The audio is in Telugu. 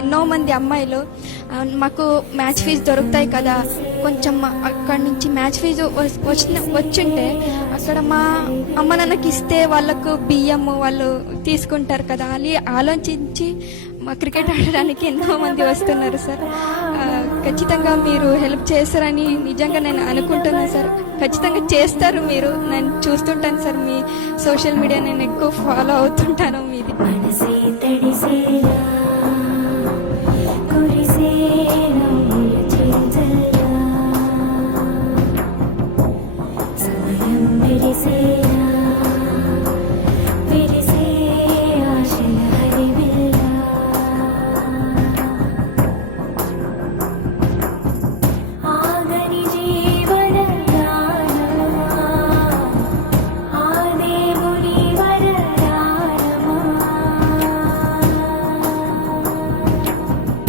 ఎన్నో మంది అమ్మాయిలు మాకు మ్యాచ్ ఫీజు దొరుకుతాయి కదా, కొంచెం అక్కడి నుంచి మ్యాచ్ ఫీజు వచ్చింటే అక్కడ మా అమ్మ నాన్నకి ఇస్తే వాళ్ళకు బియ్యము వాళ్ళు తీసుకుంటారు కదా అని ఆలోచించి మా క్రికెట్ ఆడడానికి ఎంతో మంది వస్తున్నారు సార్. ఖచ్చితంగా మీరు హెల్ప్ చేస్తారని నిజంగా నేను అనుకుంటున్నాను సార్. ఖచ్చితంగా చేస్తారు మీరు. నేను చూస్తుంటాను సార్, మీ సోషల్ మీడియా నేను ఎక్కువ ఫాలో అవుతుంటాను మీది.